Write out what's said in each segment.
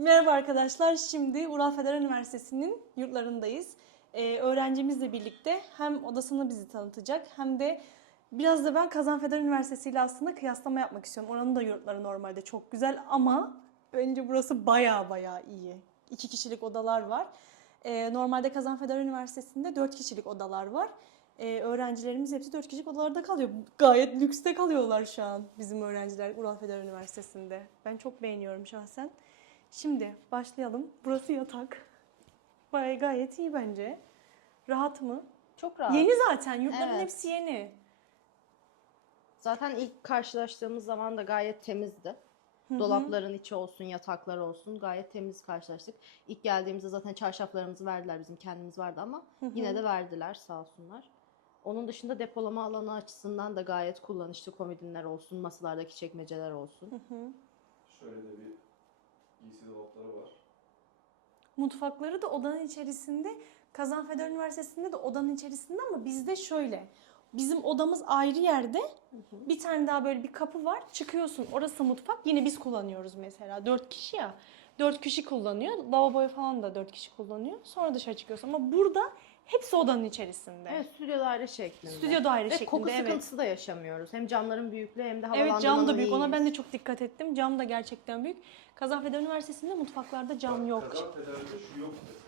Merhaba arkadaşlar. Şimdi Ural Federal Üniversitesi'nin yurtlarındayız. Ee, öğrencimizle birlikte hem odasını bizi tanıtacak hem de biraz da ben Kazan Federal Üniversitesi ile aslında kıyaslama yapmak istiyorum. Oranın da yurtları normalde çok güzel ama bence burası baya baya iyi. İki kişilik odalar var. Ee, normalde Kazan Federal Üniversitesi'nde dört kişilik odalar var. Ee, öğrencilerimiz hepsi dört kişilik odalarda kalıyor. Gayet lükste kalıyorlar şu an bizim öğrenciler Ural Federal Üniversitesi'nde. Ben çok beğeniyorum şahsen. Şimdi başlayalım. Burası yatak. Baya gayet iyi bence. Rahat mı? Çok rahat. Yeni zaten. Yurtların Evet. hepsi yeni. Zaten ilk karşılaştığımız zaman da gayet temizdi. Dolapların içi olsun, yataklar olsun gayet temiz karşılaştık. İlk geldiğimizde zaten çarşaflarımızı verdiler. Bizim kendimiz vardı ama yine de verdiler sağ olsunlar. Onun dışında depolama alanı açısından da gayet kullanışlı komodinler olsun, masalardaki çekmeceler olsun. Şöyle de bir giysi dolapları var. Mutfakları da odanın içerisinde. Kazan Federal Üniversitesi'nde de odanın içerisinde ama bizde şöyle. Bizim odamız ayrı yerde. Bir tane daha böyle bir kapı var. Çıkıyorsun. Orası mutfak. Yine biz kullanıyoruz mesela. Dört kişi ya. Dört kişi kullanıyor. Lavaboyu falan da dört kişi kullanıyor. Sonra dışarı çıkıyorsun. Ama burada hepsi odanın içerisinde. Evet, stüdyo daire şeklinde. Stüdyo daire Ve şeklinde. koku evet. sıkıntısı da yaşamıyoruz. Hem camların büyüklüğü hem de havalandırmanın Evet cam da büyük. Ona ben de çok dikkat ettim. Cam da gerçekten büyük. Kazan Federal Üniversitesi'nde mutfaklarda cam yok. Federal'de şu yok mesela.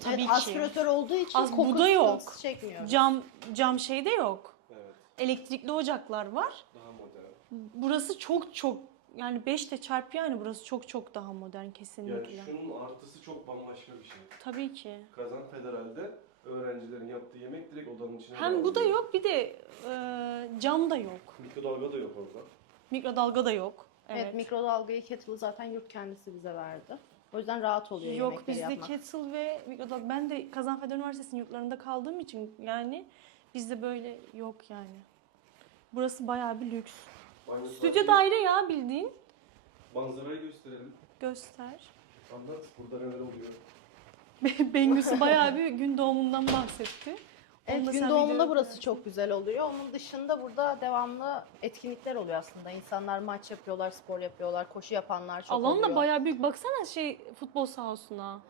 Tabii evet, ki. aspiratör olduğu için Az- koku bu da yok. sıkıntısı çekmiyoruz. Cam cam şeyde yok. Evet. Elektrikli ocaklar var. Daha modern. Burası çok çok yani 5 de çarpı yani burası çok çok daha modern kesinlikle. Yani şunun artısı çok bambaşka bir şey. Tabii ki. Kazan Federal'de öğrencilerin yaptığı yemek direkt odanın içine Hem bu da yok bir de e, cam da yok. Mikrodalga da yok orada. Mikrodalga da yok. Evet, Evet. mikrodalgayı, kettle'ı zaten yurt kendisi bize verdi. O yüzden rahat oluyor Yok bizde yapmak. kettle ve mikrodalga. Ben de Kazan Federal Üniversitesi'nin yurtlarında kaldığım için yani bizde böyle yok yani. Burası bayağı bir lüks. Banyo Stüdyo tuvaleti- daire ya bildiğin. Manzarayı gösterelim. Göster. Anlat burada neler oluyor. Bengüsü bayağı bir gün doğumundan bahsetti. Onu Evet, gün sen doğumunda videoda burası çok güzel oluyor. Onun dışında burada devamlı etkinlikler oluyor aslında. İnsanlar maç yapıyorlar, spor yapıyorlar, koşu yapanlar çok Alan oluyor. da bayağı büyük. Baksana şey futbol sahasına.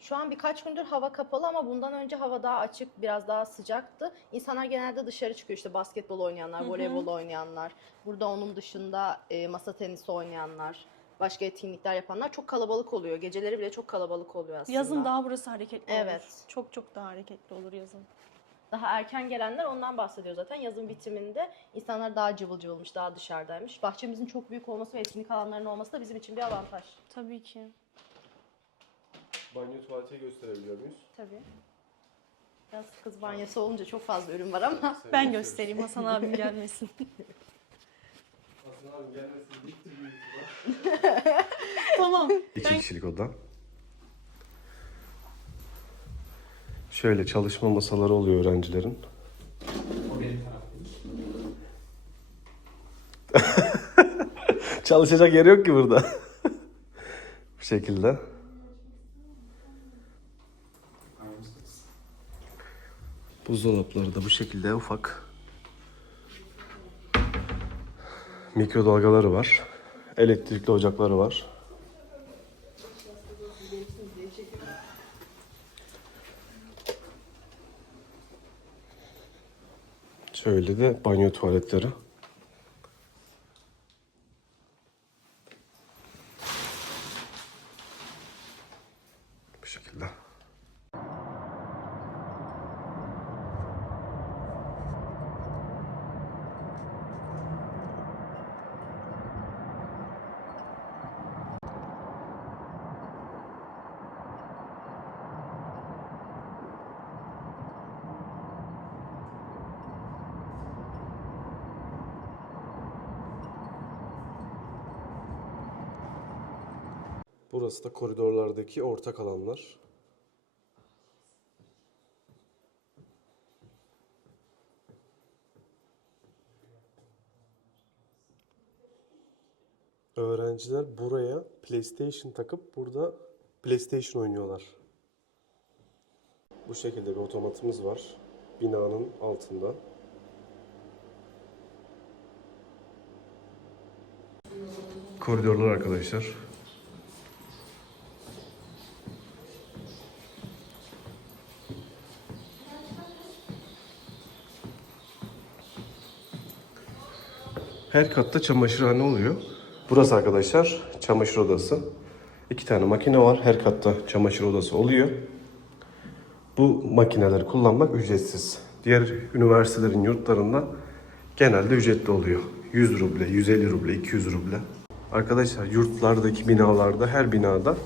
Şu an birkaç gündür hava kapalı ama bundan önce hava daha açık, biraz daha sıcaktı. İnsanlar genelde dışarı çıkıyor işte basketbol oynayanlar, Hı hı. voleybol oynayanlar. Burada onun dışında e, masa tenisi oynayanlar, başka etkinlikler yapanlar çok kalabalık oluyor. Geceleri bile çok kalabalık oluyor aslında. Yazın daha burası hareketli olur. Evet. Çok çok daha hareketli olur yazın. Daha erken gelenler ondan bahsediyor zaten. Yazın bitiminde insanlar daha cıvıl cıvılmış, daha dışarıdaymış. Bahçemizin çok büyük olması ve etkinlik alanlarının olması da bizim için bir avantaj. Tabii ki. Banyo tuvaleti gösterebiliyor muyuz? Tabii. Biraz kız banyosu olunca çok fazla ürün var ama. Sen Ben göstereyim Hasan abim gelmesin. Hasan abi gelmesin. Tamam. İki kişilik oda. Şöyle çalışma masaları oluyor öğrencilerin. O benim tarafım. Çalışacak yer yok ki burada. Bu şekilde. Buzdolapları da bu şekilde ufak. Mikrodalgaları var. Elektrikli ocakları var. Şöyle de banyo tuvaletleri. Bu şekilde. Burası da koridorlardaki ortak alanlar. Öğrenciler buraya PlayStation takıp burada PlayStation oynuyorlar. Bu şekilde bir otomatımız var binanın altında. Koridorlar arkadaşlar. Her katta çamaşırhane oluyor. Burası arkadaşlar çamaşır odası. İki tane makine var. Her katta çamaşır odası oluyor. Bu makineleri kullanmak ücretsiz. Diğer üniversitelerin yurtlarında genelde ücretli oluyor. 100 ruble, 150 ruble, 200 ruble. Arkadaşlar yurtlardaki binalarda her binada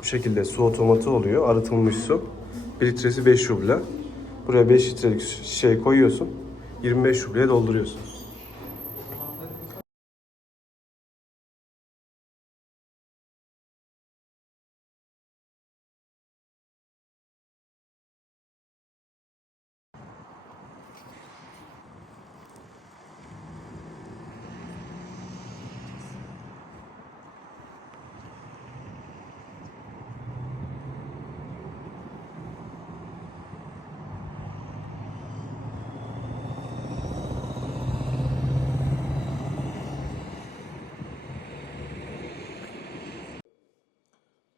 bu şekilde su otomatı oluyor. Arıtılmış su. 1 litresi 5 ruble. Buraya 5 litrelik şey koyuyorsun. 25 rubleye dolduruyorsun.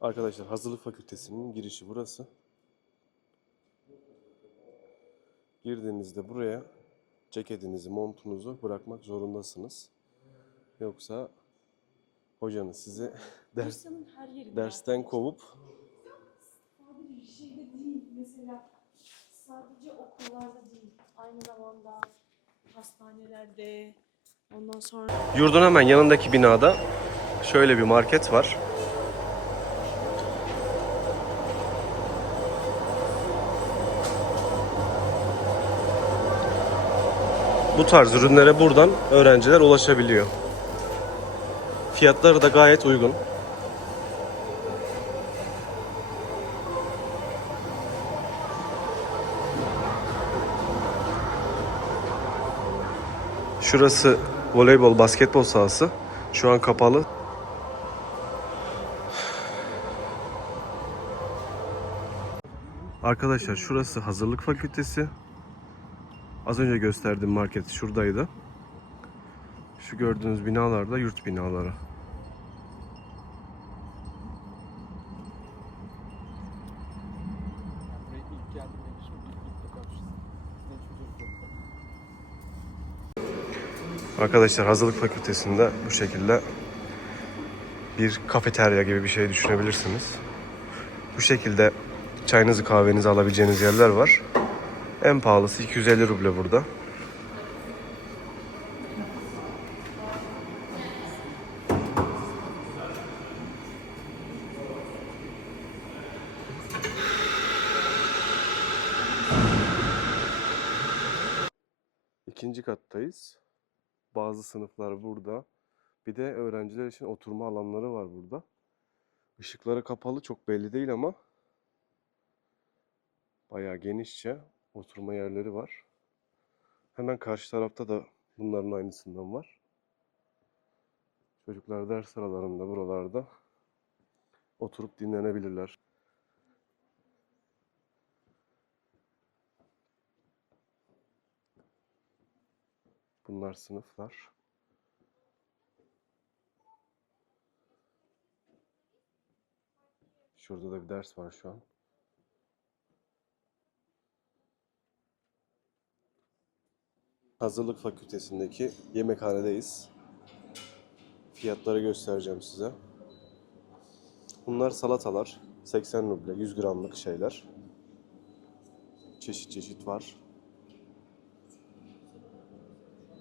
Arkadaşlar hazırlık fakültesinin girişi burası. Girdiğinizde buraya ceketinizi, montunuzu bırakmak zorundasınız. Yoksa hocanız sizi ders dersten kovup Sadece bir şeyde değil. Mesela sadece okullarda değil. Aynı zamanda hastanelerde, ondan sonra Yurdun hemen yanındaki binada şöyle bir market var. Bu tarz ürünlere buradan öğrenciler ulaşabiliyor. Fiyatları da gayet uygun. Şurası voleybol, basketbol sahası. Şu an kapalı. Arkadaşlar şurası hazırlık fakültesi. Az önce gösterdiğim market şuradaydı. Şu gördüğünüz binalar da yurt binaları. Arkadaşlar hazırlık fakültesinde bu şekilde bir kafeterya gibi bir şey düşünebilirsiniz. Bu şekilde çayınızı kahvenizi alabileceğiniz yerler var. En pahalısı 250 ruble burada. İkinci kattayız. Bazı sınıflar burada. Bir de öğrenciler için oturma alanları var burada. Işıkları kapalı çok belli değil ama bayağı genişçe oturma yerleri var. Hemen karşı tarafta da bunların aynısından var. Çocuklar ders aralarında buralarda oturup dinlenebilirler. Bunlar sınıflar. Şurada da bir ders var şu an. Hazırlık Fakültesindeki yemekhanedeyiz. Fiyatları göstereceğim size. Bunlar salatalar. 80 ruble, 100 gramlık şeyler. Çeşit çeşit var.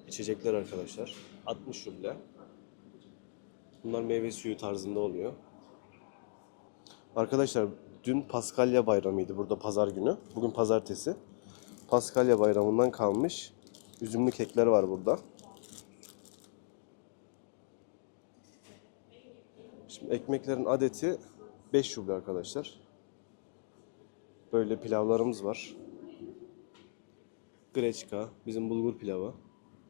İçecekler arkadaşlar. 60 ruble. Bunlar meyve suyu tarzında oluyor. Arkadaşlar dün Paskalya bayramıydı burada pazar günü. Bugün pazartesi. Paskalya bayramından kalmış üzümlü kekler var burada. Şimdi ekmeklerin adeti 5 ruble arkadaşlar. Böyle pilavlarımız var. Greçka, bizim bulgur pilavı.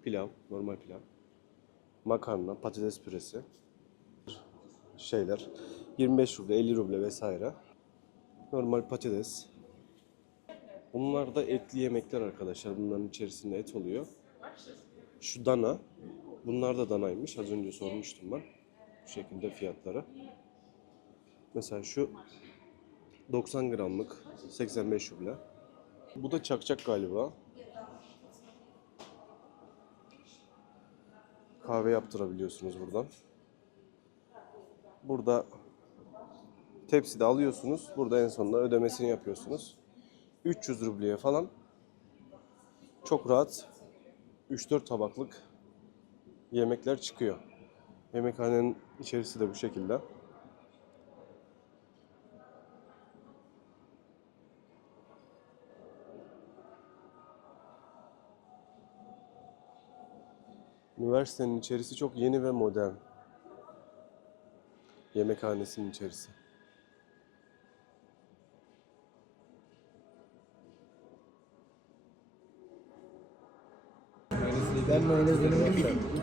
Pilav, normal pilav. Makarna, patates püresi. Şeyler. 25 ruble, 50 ruble vesaire. Normal patates. Bunlar da etli yemekler arkadaşlar. Bunların içerisinde et oluyor. Şu dana. Bunlar da danaymış. Az önce sormuştum ben. Bu şekilde fiyatları. Mesela şu 90 gramlık 85 ruble. Bu da çakçak galiba. kahve yaptırabiliyorsunuz buradan. Burada tepside alıyorsunuz. Burada en sonunda ödemesini yapıyorsunuz. 300 rubleye falan çok rahat 3-4 tabaklık yemekler çıkıyor. Yemekhanenin içerisi de bu şekilde. Üniversitenin içerisi çok yeni ve modern. Yemekhanesinin içerisi. 那也是真的。